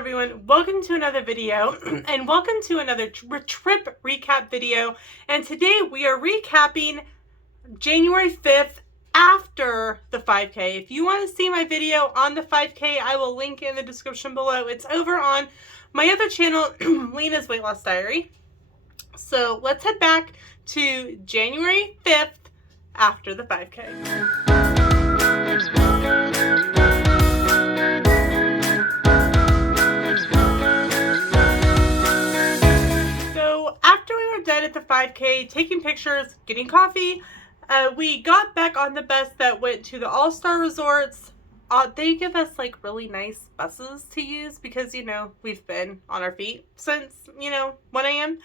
everyone, welcome to another video and welcome to another trip recap video. And today we are recapping January 5th after the 5K. If you want to see my video on the 5K, I will link in the description below. It's over on my other channel, Lena's Weight Loss Diary. So let's head back to January 5th after the 5K. Done at the 5K, taking pictures, getting coffee, we got back on the bus that went to the All-Star Resorts. They give us like really nice buses to use because, you know, we've been on our feet since, 1 a.m.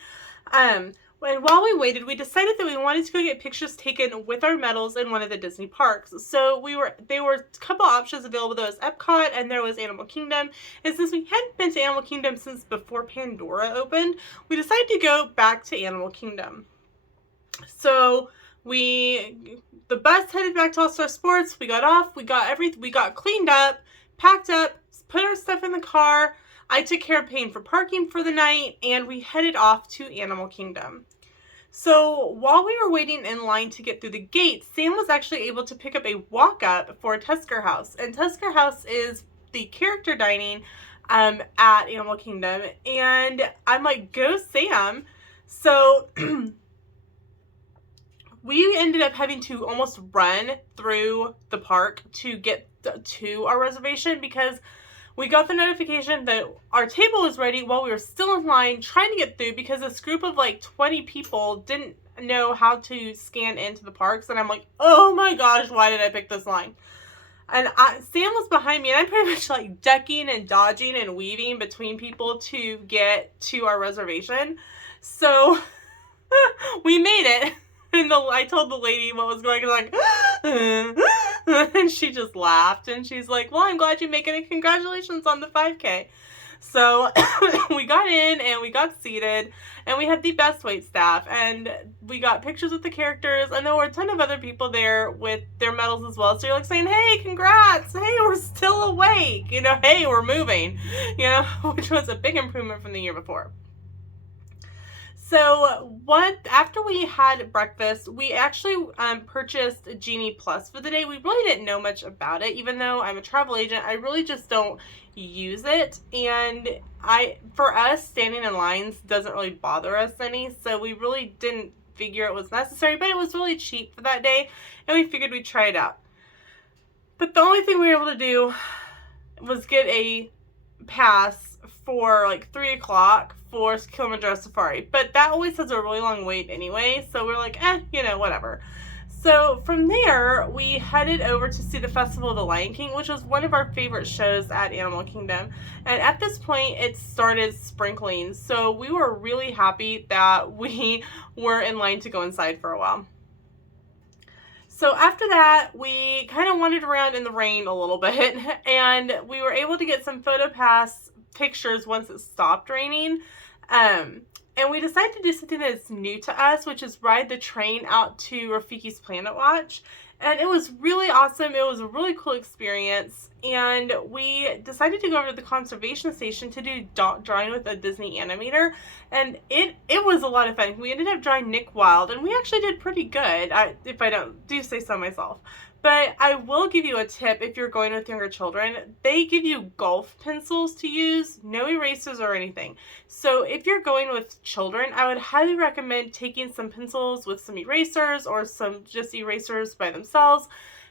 And while we waited, we decided that we wanted to go get pictures taken with our medals in one of the Disney parks. So there were a couple options available. There was Epcot and there was Animal Kingdom. And since we hadn't been to Animal Kingdom since before Pandora opened, we decided to go back to Animal Kingdom. So the bus headed back to All-Star Sports. We got off, we got cleaned up, packed up, put our stuff in the car. I took care of paying for parking for the night, and we headed off to Animal Kingdom. So while we were waiting in line to get through the gate, Sam was actually able to pick up a walk-up for Tusker House. And Tusker House is the character dining at Animal Kingdom. And I'm like, go Sam. So we ended up having to almost run through the park to get to our reservation because we got the notification that our table was ready while we were still in line trying to get through because this group of like 20 people didn't know how to scan into the parks. And I'm like, oh my gosh, why did I pick this line? And Sam was behind me and I'm pretty much like ducking and dodging and weaving between people to get to our reservation. So we made it. And I told the lady what was going on, like, and she just laughed, and she's like, well, I'm glad you make it, and congratulations on the 5K. So we got in, and we got seated, and we had the best wait staff, and we got pictures with the characters, and there were a ton of other people there with their medals as well. So you're like saying, hey, congrats, hey, we're still awake, hey, we're moving, which was a big improvement from the year before. So after we had breakfast, we actually purchased Genie Plus for the day. We really didn't know much about it. Even though I'm a travel agent, I really just don't use it. And for us, standing in lines doesn't really bother us any. So we really didn't figure it was necessary, but it was really cheap for that day. And we figured we'd try it out. But the only thing we were able to do was get a pass for like 3 o'clock for Kilimanjaro Safari, but that always has a really long wait anyway, so we're like, whatever. So from there, we headed over to see the Festival of the Lion King, which was one of our favorite shows at Animal Kingdom. And at this point, it started sprinkling, so we were really happy that we were in line to go inside for a while. So after that, we kind of wandered around in the rain a little bit, and we were able to get some PhotoPass pictures once it stopped raining. And we decided to do something that's new to us, which is ride the train out to Rafiki's Planet Watch. And it was really awesome. It was a really cool experience. And we decided to go over to the conservation station to do drawing with a Disney animator. And it was a lot of fun. We ended up drawing Nick Wilde, and we actually did pretty good, if I don't do say so myself. But I will give you a tip if you're going with younger children. They give you golf pencils to use, no erasers or anything. So if you're going with children, I would highly recommend taking some pencils with some erasers or some just erasers by themselves,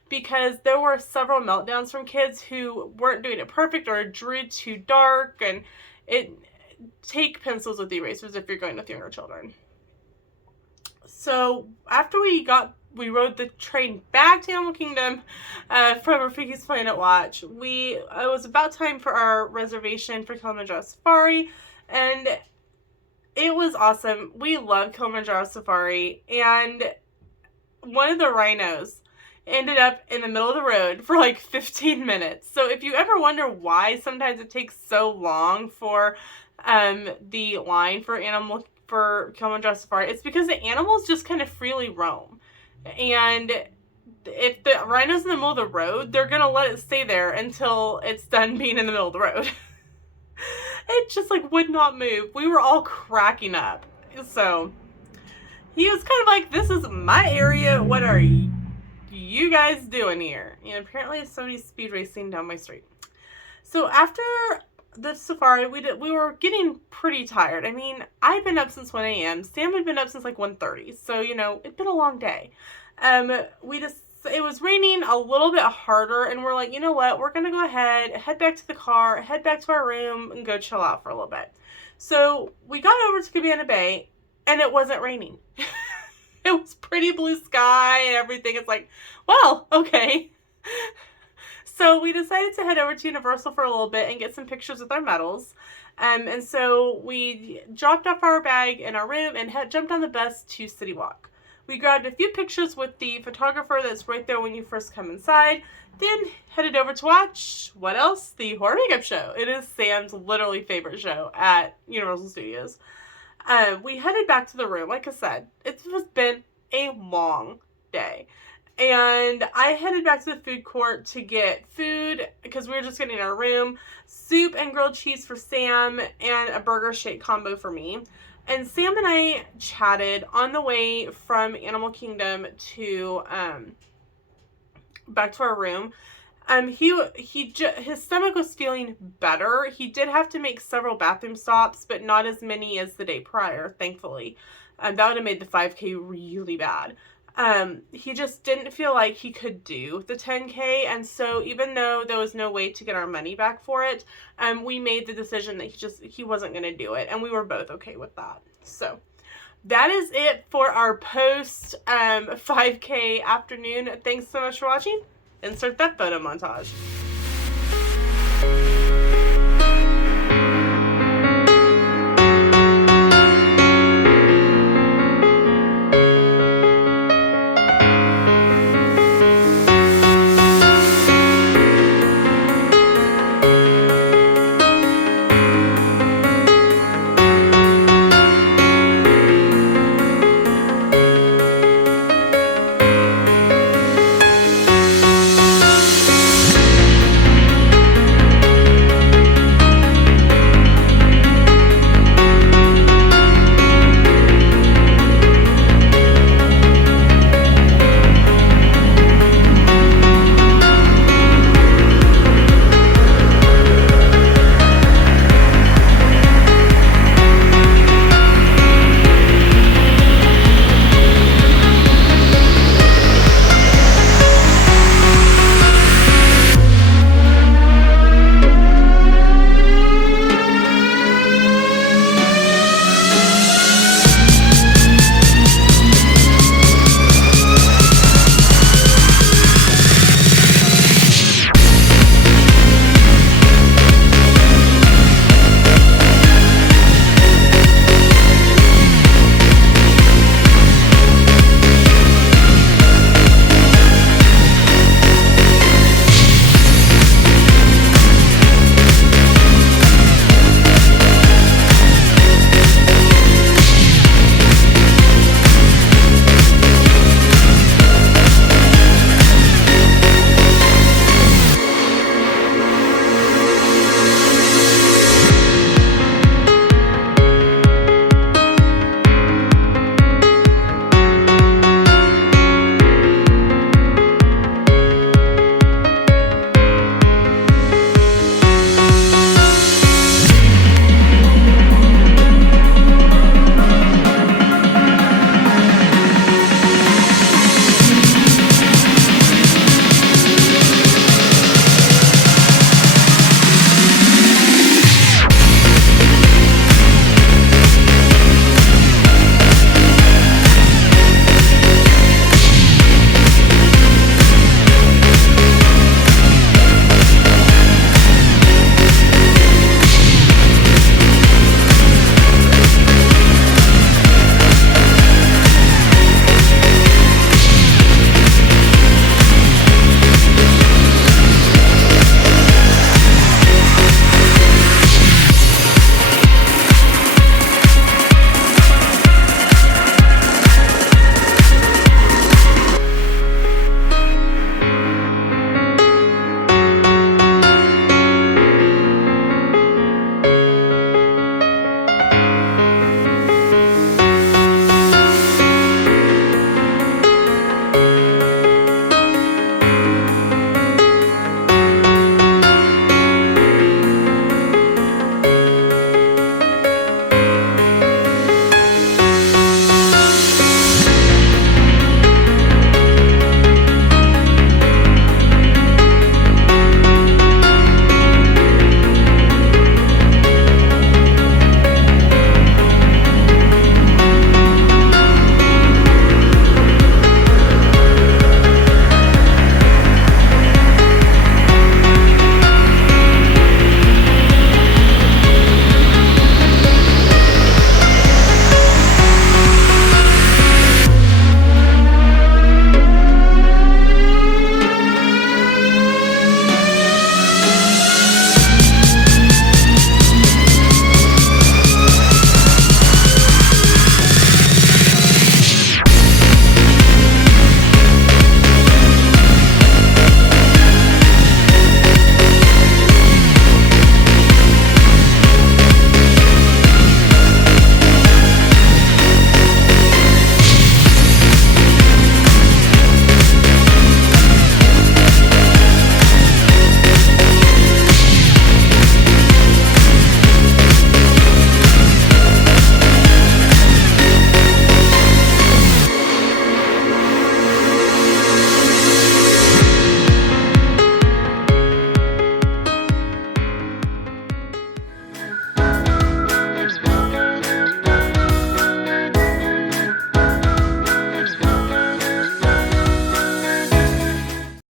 because there were several meltdowns from kids who weren't doing it perfect or drew too dark. And take pencils with erasers if you're going with younger children. So after we rode the train back to Animal Kingdom from Rafiki's Planet Watch, it was about time for our reservation for Kilimanjaro Safari, and it was awesome. We love Kilimanjaro Safari, and one of the rhinos ended up in the middle of the road for like 15 minutes. So if you ever wonder why sometimes it takes so long for the line for Kilimanjaro Safari, it's because the animals just kind of freely roam. And if the rhino's in the middle of the road, they're going to let it stay there until it's done being in the middle of the road. It just like would not move. We were all cracking up. So he was kind of like, this is my area. What are you guys doing here? And apparently somebody's speed racing down my street. So after the safari, we were getting pretty tired. I mean, I'd been up since 1 a.m. Sam had been up since like 1:30. So, it'd been a long day. It was raining a little bit harder, and we're like, you know what? We're going to go ahead, head back to the car, head back to our room, and go chill out for a little bit. So we got over to Cabana Bay, and it wasn't raining. It was pretty blue sky and everything. It's like, well, okay. So we decided to head over to Universal for a little bit and get some pictures with our medals. And so we dropped off our bag in our room and jumped on the bus to City Walk. We grabbed a few pictures with the photographer that's right there when you first come inside, then headed over to watch, what else? The Horror Makeup Show. It is Sam's literally favorite show at Universal Studios. We headed back to the room. Like I said, it's been a long day. And I headed back to the food court to get food because we were just getting our room. Soup and grilled cheese for Sam and a burger shake combo for me. And Sam and I chatted on the way from Animal Kingdom to back to our room. His stomach was feeling better. He did have to make several bathroom stops, but not as many as the day prior, thankfully. That would have made the 5K really bad. He just didn't feel like he could do the 10K, and so even though there was no way to get our money back for it, we made the decision that he wasn't going to do it, and we were both okay with that. So that is it for our post 5K afternoon. Thanks so much for watching. Insert that photo montage.